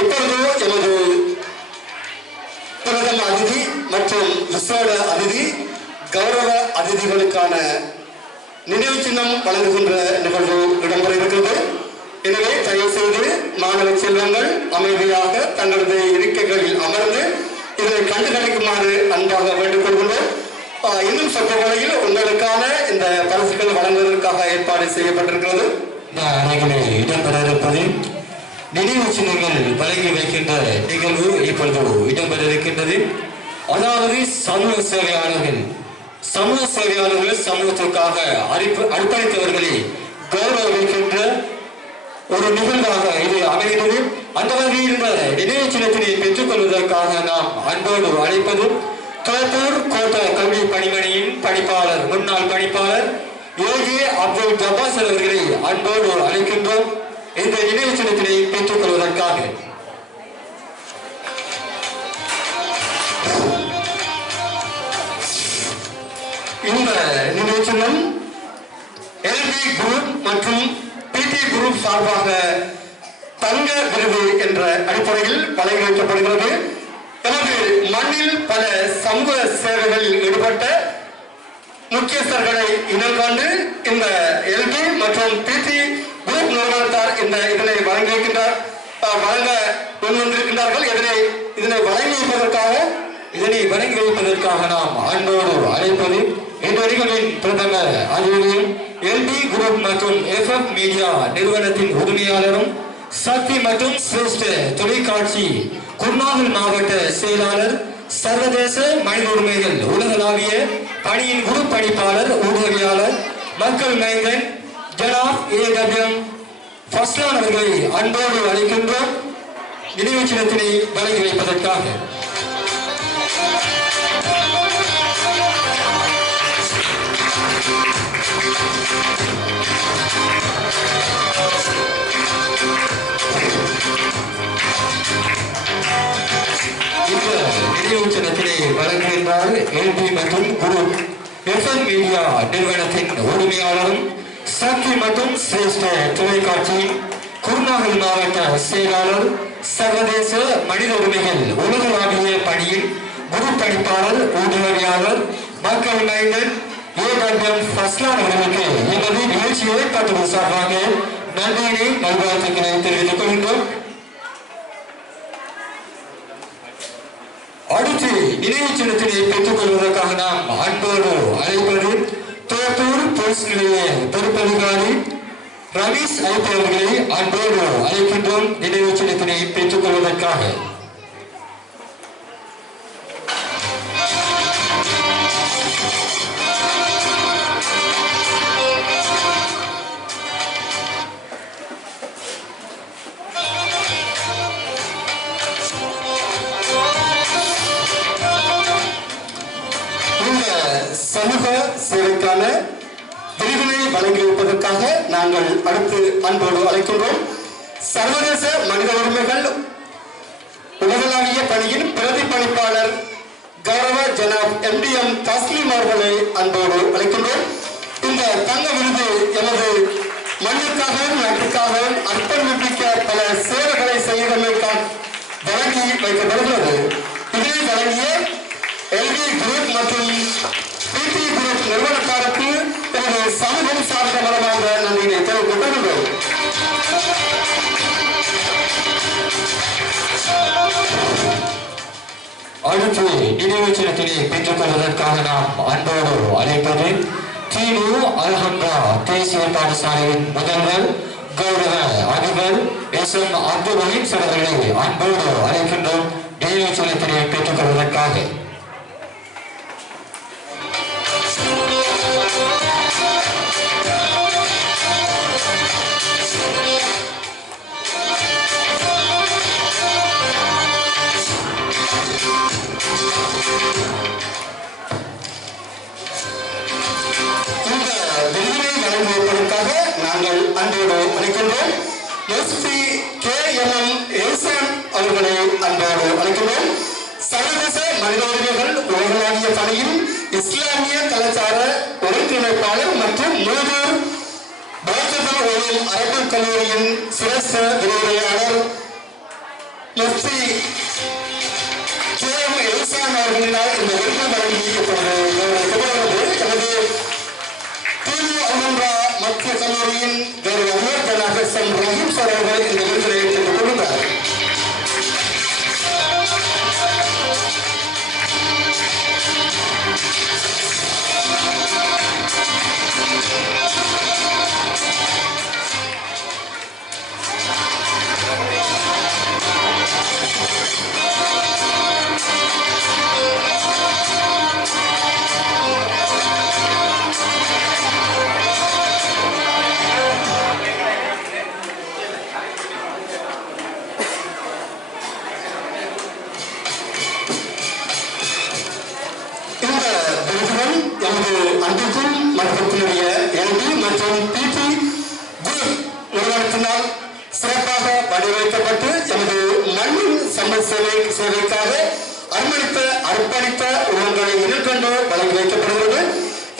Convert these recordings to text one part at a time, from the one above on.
இப்பொழுது எமது பிரதம அதிதி மற்றும் விசேட அதிதி கௌரவ அதிதிகளுக்கான நினைவு சின்னம் வழங்குகின்ற நிகழ்வு இடம்பெற இருக்கிறது. எனவே தயவு செய்து மாணவ செல்வங்கள் அமைதியாக தங்களது இருக்கைகளில் அமர்ந்து இதனை கண்டுகளிக்குமாறு அன்பாக வேண்டுக் கொள்கின்றோம். இன்னும் சொற்ப வேளையில் உங்களுக்கான இந்த பரிசுகள் வழங்குவதற்காக ஏற்பாடு செய்யப்பட்டிருக்கிறது. இடம்பெற இருப்பது நினைவு சின்னங்கள் வழங்கி வைக்கின்ற நிகழ்வு இப்பொழுது இடம்பெற இருக்கின்றது. அதாவது சமூக சேவையாளர்கள் சமூகத்திற்காக அர்ப்பணித்தவர்களை கௌரவிக்கின்ற ஒரு நிகழ்வாக இது அமைகிறது. அந்த வகையில் இந்த நினைவு சின்னத்தினை பெற்றுக் கொள்வதற்காக நாம் அன்போடு அழைப்பது தோப்பூர் கோட்ட கல்வி பணிமனையின் பணிப்பாளர் முன்னாள் பணிப்பாளர் ஏஜே அப்துல் ஜப்பாஸ் அவர்களை அன்போடு அழைக்கின்றோம். இந்த நினைவு சின்னத்தினை பெற்றுக் கொள்வதற்காக இந்த நினைவு சின்னம் எல்பி குரூப் மற்றும் பிடி குரூப் சார்பாக தங்க விருது என்ற அடிப்படையில் வழங்கி வைக்கப்படுகிறது. எனது மண்ணில் பல சமூக சேவைகளில் ஈடுபட்ட முக்கியஸ்தர்களை இனம் கண்டு இந்த எல்பி மற்றும் பிடி குரூப் நிறுவனத்தார் இதனை வழங்க முன்வந்திருக்கின்றார்கள். இதனை வழங்கி வைப்பதற்காக நாம் அன்போடு அழைப்பது இந்த நிகழ்வின் பிரதம அதிபதியும் எல்பி குரூப் மற்றும் எஃப்எஃப் மீடியா நிறுவனத்தின் உரிமையாளரும் சக்தி மற்றும் சிரேஷ்ட தொலைக்காட்சி குர்நாகல் மாவட்ட செயலாளர் சர்வதேச மனித உரிமைகள் உலகளாவிய பணியின் குரு பணிப்பாளர் உதவியாளர் மக்கள் மைந்தன் ஜனாப் ஏ.டபிள்யூ.எம். ஃபஸ்லான் அவர்களை அன்போடு அழைக்கின்றோம் நினைவு சின்னத்தினை வழங்கி வைப்பதற்காக. இந்த நினைவு சின்னத்தினை வழங்குகின்றார் எல்பி மற்றும் குரூப் எஃப்எம் மீடியா நிறுவனத்தின் உரிமையாளரும் சக்தி மற்றும் சிரேஷ்ட தொலைக்காட்சியின் குர்நாகல் மாவட்ட செயலாளர் சர்வதேச மனித உரிமைகள் உலகளாவிய பணியில் குரு பணிப்பாளர் உதவியாளர் மக்கள் மைந்தன் ஏ.டபிள்யூ.எம். ஃபஸ்லான் அவர்களுக்கு எமது நிகழ்ச்சி ஏற்பாட்டுகள் சார்பாக நன்றியினை நல்வாழ்த்துக்களை தெரிவித்துக் கொள்கின்றோம். அடுத்து நினைவு சின்னத்தினை பெற்றுக் கொள்வதற்காக நாம் அன்போடு அழைப்பது தோப்பூர் போலீஸ் நிலைய பொறுப்பதிகாரி ரமேஷ் ஐபி அவர்களை அன்போடு அழைக்கின்றோம் நினைவு சின்னத்தினை பெற்றுக் கொள்வதற்காக. சமூக சேவைக்கான விருதினை வழங்கி வைப்பதற்காக நாங்கள் அடுத்து அன்போடு அழைக்கின்றோம் சர்வதேச மனித உரிமைகள் உலகளாவிய பணியின் பிரதிபலிப்பாளர் கௌரவ ஜனாப் எம்.டி.எம். தஸ்லீம் அவர்களை அன்போடு அழைக்கின்றோம். இந்த தங்க விருது எமது மண்ணிற்காகவும் நாட்டிற்காகவும் அர்ப்பணிப்பிக்க பல சேவைகளை செய்தமைக்காக வழங்கி வைக்கப்படுகிறது. இதனை வழங்கிய எல்பி குரூப் மற்றும் பிடி குரூப் நிறுவனத்தாருக்கு எனது சமூகம் சார்ந்த மூலமாக நன்றியை தெரிவித்துக் கொள்கிறோம். அடுத்து நினைவு சின்னத்தினை பெற்றுக் கொள்வதற்காக நாம் அன்போடு அழைப்பது தீனு அல்ஹம்ரா தேசிய பாடசாலையின் முதல்வர் கௌரவ அதிபர் எஸ்.எம். அப்துல் ரஹீம் அவர்களை அன்போடு அழைக்கின்றோம் நினைவு சின்னத்தினை பெற்றுக் கொள்வதற்காக. நாங்கள் அன்போடு அழைக்கின்றோம் எஸ்.பி. கே.எம்.எம். ஏசான் அவர்களை அன்போடு அழைக்கின்றோம். சர்வதேச மனித உரிமைகள் உலகளாவிய பணியில் இஸ்லாமிய கலாச்சார ஒருங்கிணைப்பாளர் மற்றும் மூதூர் பௌத்த அரபு கல்லூரியின் சிரேஷ்ட விரிவுரையாளர் எம் ரஹீம் சார் அவர்கள் இந்த விருதினை பெற்றுக் கொள்கிறார். அன்றைக்கும் மன்றத்தினுடைய எல்டி மற்றும் பிடி குரூப் நிறுவனத்தினால் சிறப்பாக வடிவமைக்கப்பட்டு எமது மண்ணின் சம சேவைக்காக அர்ப்பணித்த உள்ளங்களை எதிர்கொண்டு வழங்கி வைக்கப்படுகிறது.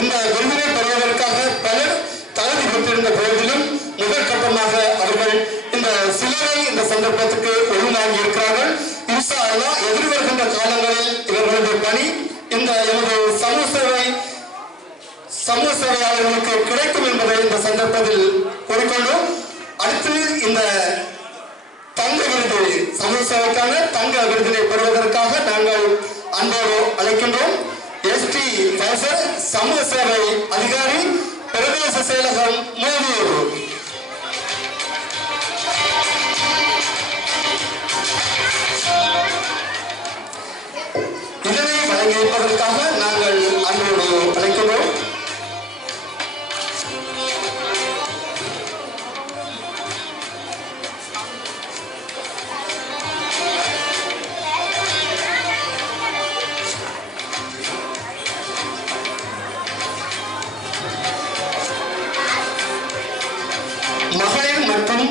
இந்த விருதினை பெறுவதற்காக பலர் தகுதி பெற்றிருந்த போதிலும் முதற்கட்டமாக அவர்கள் இந்த சிலரை இந்த சந்தர்ப்பத்துக்கு ஒழுங்காகி இருக்கிறார்கள். இன்ஷா அல்லாஹ் எதிர்வருகின்ற காலங்களில் இவர்களது பணி இந்த எமது சமூக சேவையாளர்களுக்கு கிடைக்கும் என்பதை இந்த சந்தர்ப்பத்தில் கூறிக்கொண்டோம். அடுத்து இந்த தங்க விருது சமூக சேவைக்கான தங்க விருதினை பெறுவதற்காக நாங்கள் அன்போடு அழைக்கின்றோம். எஸ்டி ஃபைசல் சமூக சேவை அதிகாரி பிரதேச செயலகம் மூதூர். இதனை வழங்கி வைப்பதற்காக நாங்கள் அன்போடு அழைக்கின்றோம். மகளிர் மற்றும்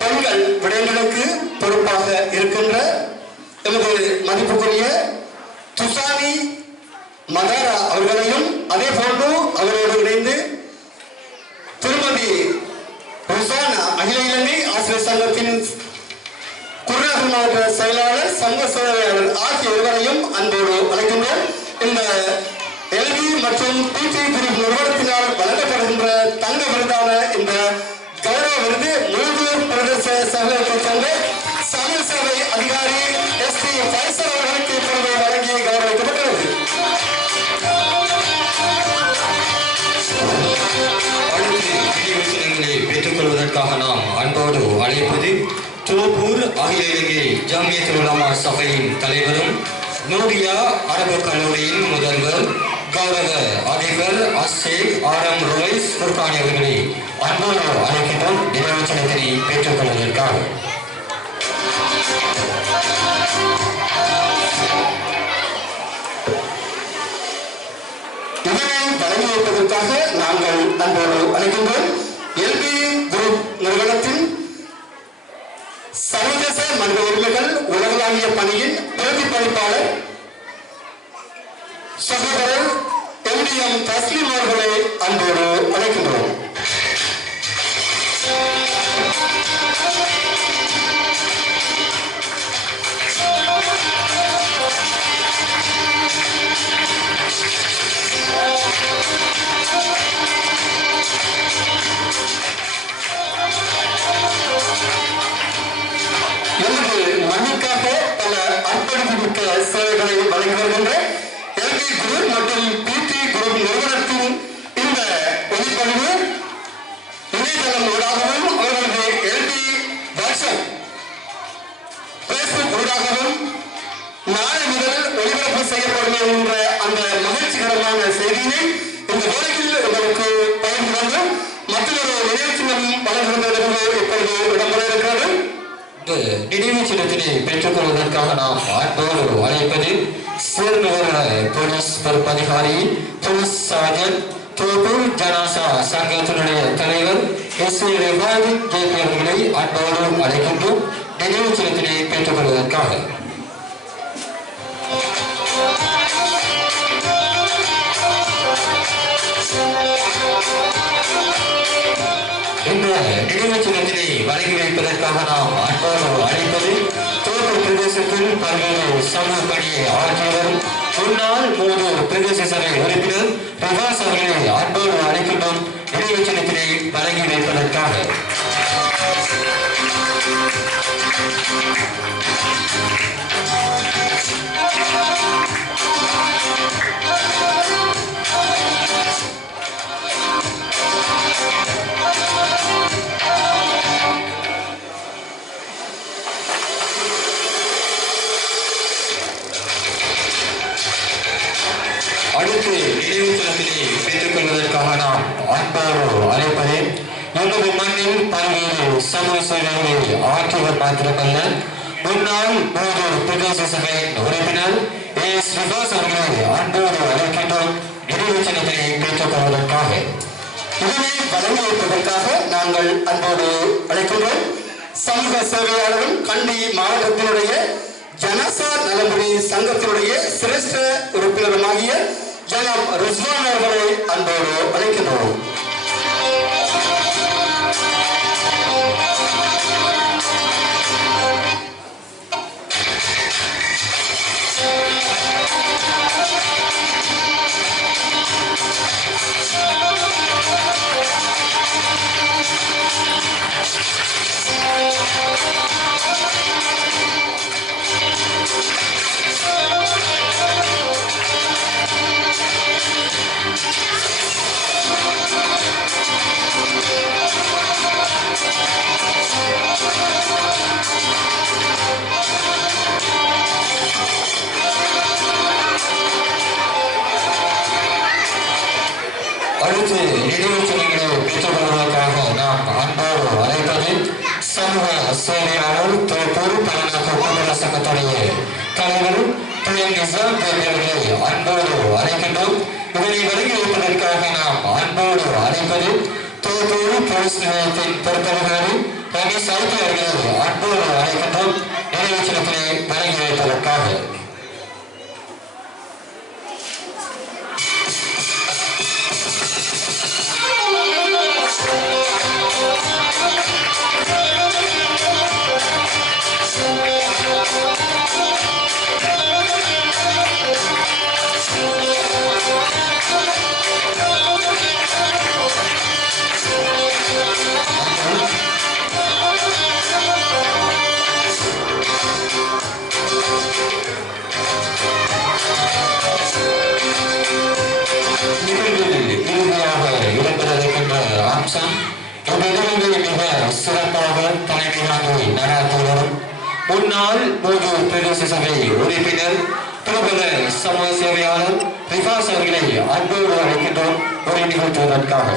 பெண்கள் விடயங்களுக்கு பொறுப்பாக இருக்கின்ற எமது மதிப்புக்குரிய துசானி மதாரா அவர்களையும் அதே போன்று அவரோடு இணைந்து திருமதி ருசானா அகில இலங்கை ஆசிரியர் சங்கத்தின் குருநாகல் மாவட்ட செயலாளர் சங்க சேவையாளர் ஆகிய இருவரையும் அன்போடு அழைக்கின்றோம். இந்த எல்வி மற்றும் பிடி குரூப் நிறுவனத்தினால் வழங்கப்படுகின்ற தங்க விருதான இந்த கௌரவ விருது மூதூர் பிரதேச சகோதர சங்க சமூக சேவை அதிகாரி எஸ்டி ஃபைசல் அவர்களுக்கு இப்பொழுது வழங்கி கௌரவிக்கப்பட்டுள்ளது. பெற்றுக் கொள்வதற்காக நாம் அன்போடு அழைப்பது தோப்பூர் அகில இலங்கை ஜமியத்துல் உலமா சபையின் தலைவரும் நூரியா அரபு கல்லூரியின் முதல்வர் கௌரவ அதிபர் அஷேக் ஆரம் ரோய்ஸ் குர்கானி அவர்களை அன்போடு அழைக்கின்றோம். நினைவு சின்னத்தினை பெற்றுக் கொள்வதற்காக இதனை வழங்கி வைப்பதற்காக நாங்கள் அன்போடு அழைக்கின்றோம். எல்பி குரூப் நிறுவனத்தின் சர்வதேச மனித உரிமைகள் உலகளாவிய பணியின் பிரதிபலிப்பாளர் சகோதரர் எம் தஸ்லீம் அவர்களை அன்போடு அழைக்கின்றோம். மண்ணுக்காக பல அர்ப்பணிப்புமிக்க சேவைகளை வழங்கி வருகின்ற எல்பி குரூப் மற்றும் பிடி குரூப் நிறுவனத்தின் இந்த ஒளிப்பதிவு இணையதளம் ஊடாகவும் அவர்களது எல்பி வாட்ஸ்அப் பேஸ்புக் ஊடாகவும் நாளை முதல் ஒளிபரப்பு செய்யப்படும் என்ற அந்த மகிழ்ச்சிகரமான செய்தியை இந்த வேளையில் உங்களுக்கு பகிர்ந்து வந்து மற்றொரு நினைவு சின்னம் வழங்குகின்றது இப்பொழுது இடம்பெற இருக்கிறது. நினைவு சின்னத்தினை பெற்றுக் கொள்வதற்காக நாம் அன்போடு அழைப்பது சேர்நகர போலீஸ் பொறுப்பதிகாரி போலீஸ் சார்ஜன் தோப்பூர் ஜனாசா சங்கத்தினுடைய தலைவர் எஸ் ஏ ரிவாதி ஜேபி அவர்களை அன்போடு அழைக்கின்றோம். நினைவு சின்னத்தினை பெற்றுக் கொள்வதற்காக இந்த நினைவு சின்னத்தினை வழங்கி வைப்பதற்காக நாம் அன்போடு அழைப்பது தோப்பூர் பிரதேசத்தில் பல்வேறு சமூக பணியை ஆற்றியவரும் முன்னாள் மூதூர் பிரதேச சபை உறுப்பினர் ரிவாஸ் அவர்களை அன்போடு அழைக்கின்றோம் நினைவு சின்னத்தினை வழங்கி வைப்பதற்காக. அடுத்து நினைவு சின்னத்தினை பெற்றுக் கொள்வதற்காக நாம் அன்போடு அழைப்பதே எமது மண்ணில் பல்வேறு சமூக சேவைகளை ஆற்றியவர் மாத்திரமல்ல முன்னாள் மூதூர் பிரதேச சபையின் உறுப்பினர் எஸ் ரிவாஸ் அவர்களை அன்போடு அழைக்கின்றோம் நினைவு சின்னத்தினை பெற்றுக் கொள்வதற்காக. இதனை வழங்கி வைப்பதற்காக நாங்கள் அன்போடு அழைக்கின்றோம் சமூக சேவையாளரும் கண்டி மாவட்டத்தினுடைய ஜனசார் நலம்புரி சங்கத்தினுடைய சிரேஷ்ட உறுப்பினருமாகிய ஜனாப் ரிஸ்வான் அவர்களை அன்போடு அழைக்கின்றோம். அடுத்து நினைவு சின்னங்களை பெற்றுக் கொள்வதற்காக நாம் அன்போடு அழைப்பது சமூக சேவையாளர் தோப்பூர் பலநாட்டு கூட்டுறவு சங்கத்துடைய தலைவர் நிசாம் அவர்களை அன்போடு அழைக்கின்றோம். இதனை வழங்கி வைப்பதற்காக நாம் அன்போடு அழைப்பது தோப்பூர் போலீஸ் நிலையத்தின் பொறுப்பதிகாரி ரமேஷ் ஐடி அவர்களை அன்போடு அழைக்கின்றோம் நினைவு சின்னத்தினை வழங்கி வைப்பதற்காக. அம்சம் இந்த நிகழ்வை மிக சிறப்பாக தலைமையாகி நடாத்துவரும் முன்னாள் மூதூர் பிரதேச சபை உறுப்பினர் பிரபல சமூக சேவையாளர் ரிவாஸ் அவர்களை அன்போடு அழைக்கின்றோம் ஒரு நிகழ்த்துவதற்காக.